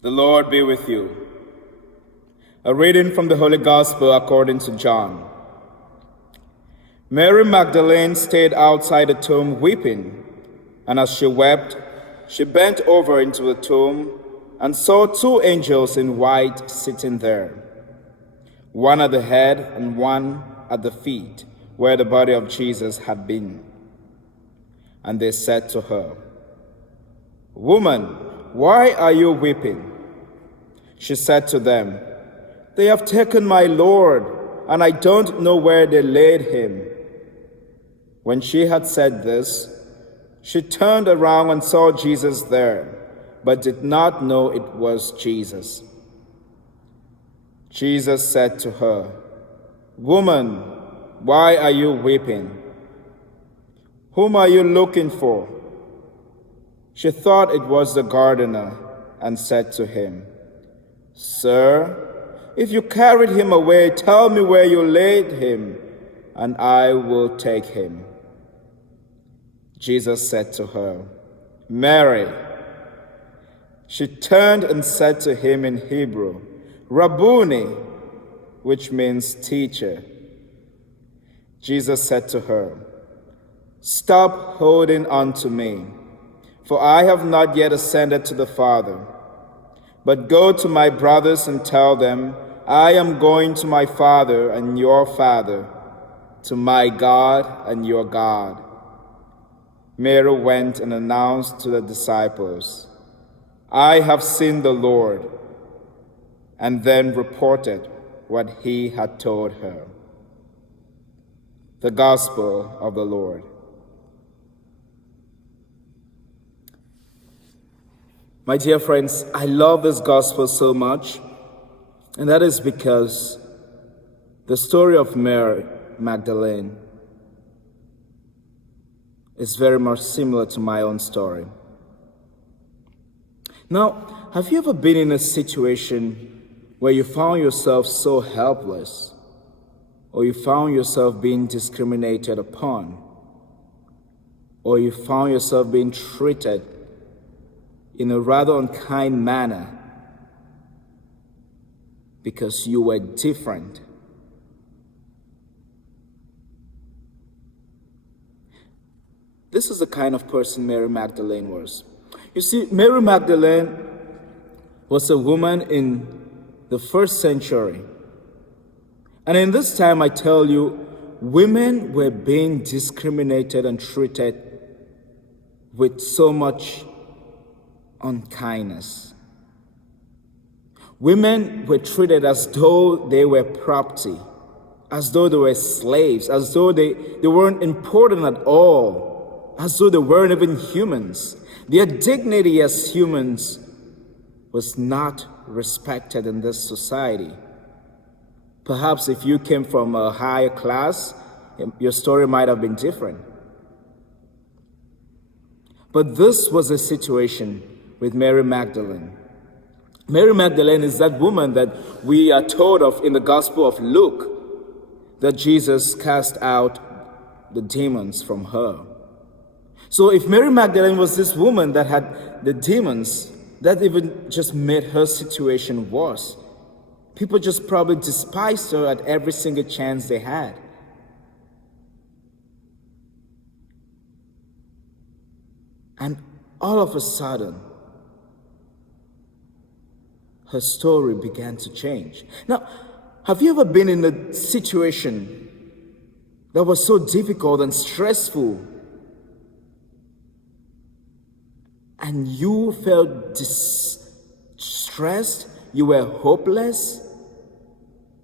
The Lord be with you. A reading from the Holy Gospel according to John. Mary Magdalene stayed outside the tomb weeping, and as she wept, she bent over into the tomb and saw two angels in white sitting there, one at the head and one at the feet, where the body of Jesus had been. And they said to her, "Woman, why are you weeping?" She said to them, "They have taken my Lord, and I don't know where they laid him." When she had said this, she turned around and saw Jesus there, but did not know it was Jesus. Jesus said to her, "Woman, why are you weeping? Whom are you looking for?" She thought it was the gardener and said to him, "Sir, if you carried him away, tell me where you laid him, and I will take him." Jesus said to her, "Mary." She turned and said to him in Hebrew, "Rabboni," which means teacher. Jesus said to her, "Stop holding on to me, for I have not yet ascended to the Father. But go to my brothers and tell them, I am going to my Father and your Father, to my God and your God." Mary went and announced to the disciples, "I have seen the Lord," and then reported what he had told her. The Gospel of the Lord. My dear friends, I love this gospel so much, and that is because the story of Mary Magdalene is very much similar to my own story. Now, have you ever been in a situation where you found yourself so helpless, or you found yourself being discriminated upon, or you found yourself being treated in a rather unkind manner because you were different? This is the kind of person Mary Magdalene was. You see, Mary Magdalene was a woman in the first century. And in this time, I tell you, women were being discriminated and treated with so much unkindness. Women were treated as though they were property, as though they were slaves, as though they weren't important at all, as though they weren't even humans. Their dignity as humans was not respected in this society. Perhaps if you came from a higher class, your story might have been different. But this was a situation with Mary Magdalene. Mary Magdalene is that woman that we are told of in the Gospel of Luke, that Jesus cast out the demons from her. So if Mary Magdalene was this woman that had the demons, that even just made her situation worse. People just probably despised her at every single chance they had. And all of a sudden, her story began to change. Now, have you ever been in a situation that was so difficult and stressful, and you felt distressed, you were hopeless,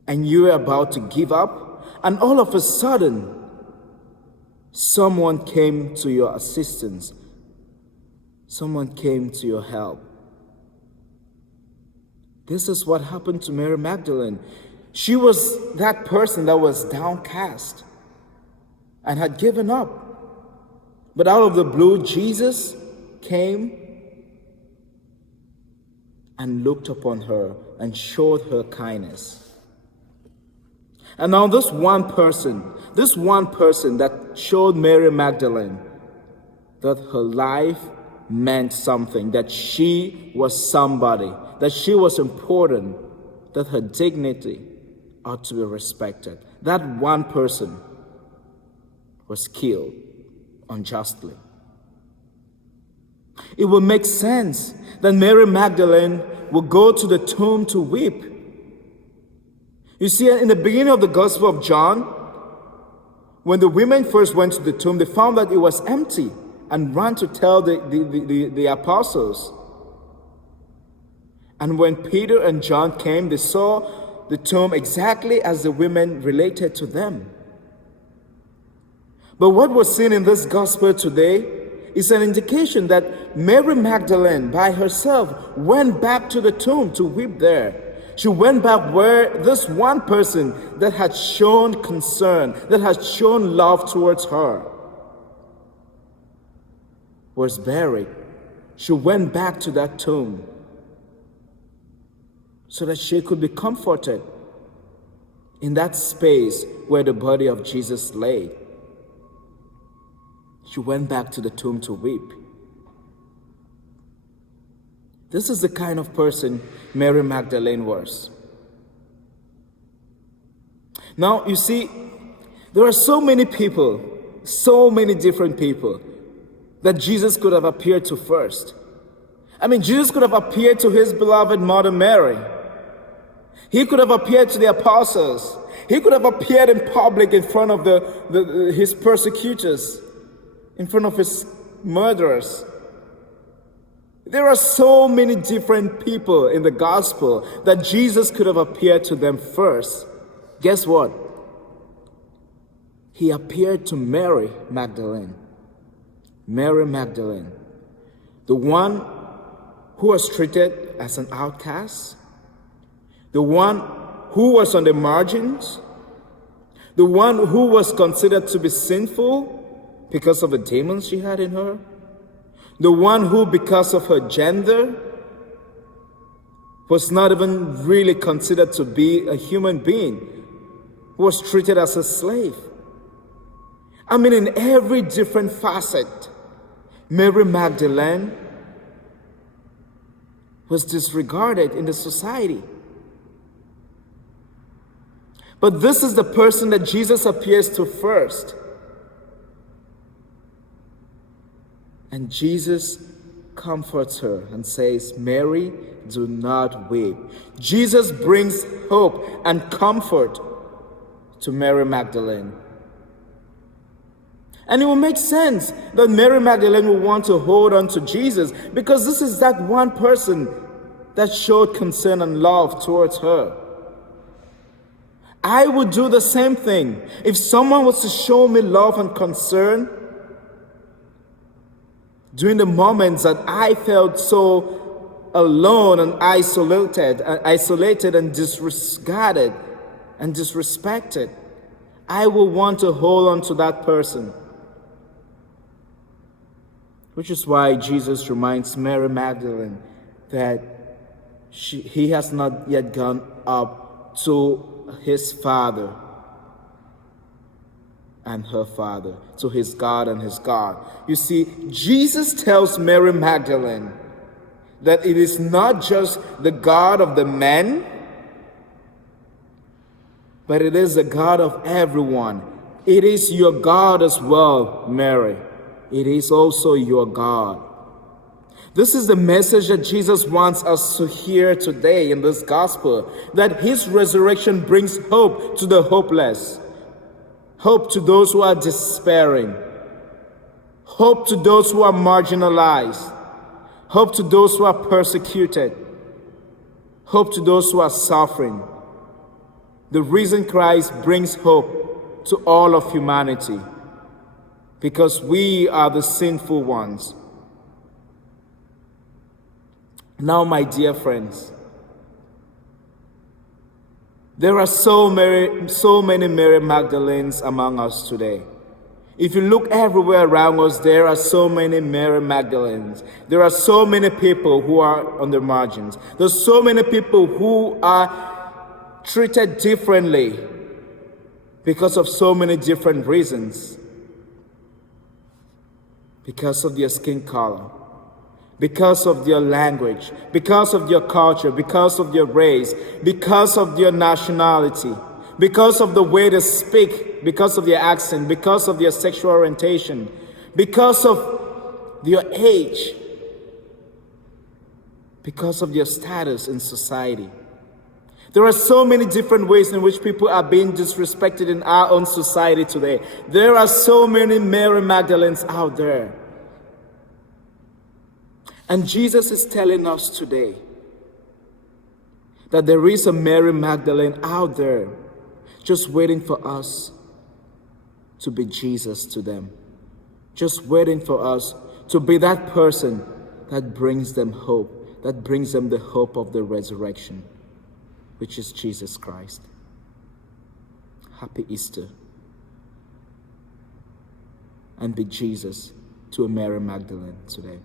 and you were about to give up, and all of a sudden, someone came to your assistance, someone came to your help? This is what happened to Mary Magdalene. She was that person that was downcast and had given up. But out of the blue, Jesus came and looked upon her and showed her kindness. And now this one person that showed Mary Magdalene that her life meant something, that she was somebody, that she was important, that her dignity ought to be respected. That one person was killed unjustly. It will make sense that Mary Magdalene will go to the tomb to weep. You see, in the beginning of the Gospel of John, when the women first went to the tomb, they found that it was empty and ran to tell the apostles. And when Peter and John came, they saw the tomb exactly as the women related to them. But what was seen in this gospel today is an indication that Mary Magdalene by herself went back to the tomb to weep there. She went back where this one person that had shown concern, that had shown love towards her, was buried. She went back to that tomb so that she could be comforted in that space where the body of Jesus lay. She went back to the tomb to weep. This is the kind of person Mary Magdalene was. Now, you see, there are so many people, so many different people that Jesus could have appeared to first. I mean, Jesus could have appeared to his beloved mother Mary. He could have appeared to the apostles. He could have appeared in public in front of his persecutors, in front of his murderers. There are so many different people in the gospel that Jesus could have appeared to them first. Guess what? He appeared to Mary Magdalene. Mary Magdalene, the one who was treated as an outcast, the one who was on the margins, the one who was considered to be sinful because of the demons she had in her, the one who, because of her gender, was not even really considered to be a human being, who was treated as a slave. I mean, in every different facet, Mary Magdalene was disregarded in the society. But this is the person that Jesus appears to first. And Jesus comforts her and says, Mary, do not weep. Jesus brings hope and comfort to Mary Magdalene. And it will make sense that Mary Magdalene will want to hold on to Jesus because this is that one person that showed concern and love towards her. I would do the same thing. If someone was to show me love and concern during the moments that I felt so alone and isolated and disregarded and disrespected, I will want to hold on to that person. Which is why Jesus reminds Mary Magdalene that he has not yet gone up to his Father and her Father, to his God and his God. You see, Jesus tells Mary Magdalene that it is not just the God of the men, but it is the God of everyone. It is your God as well, Mary. It is also your God. This is the message that Jesus wants us to hear today in this gospel, that his resurrection brings hope to the hopeless, hope to those who are despairing, hope to those who are marginalized, hope to those who are persecuted, hope to those who are suffering. The risen Christ brings hope to all of humanity because we are the sinful ones. Now, my dear friends, there are so many Mary Magdalenes among us today. If you look everywhere around us, there are so many Mary Magdalenes. There are so many people who are on the margins. There's so many people who are treated differently because of so many different reasons. Because of their skin color, because of your language, because of your culture, because of your race, because of your nationality, because of the way they speak, because of your accent, because of your sexual orientation, because of your age, because of your status in society. There are so many different ways in which people are being disrespected in our own society today. There are so many Mary Magdalenes out there. And Jesus is telling us today that there is a Mary Magdalene out there just waiting for us to be Jesus to them. Just waiting for us to be that person that brings them hope, that brings them the hope of the resurrection, which is Jesus Christ. Happy Easter. And be Jesus to a Mary Magdalene today.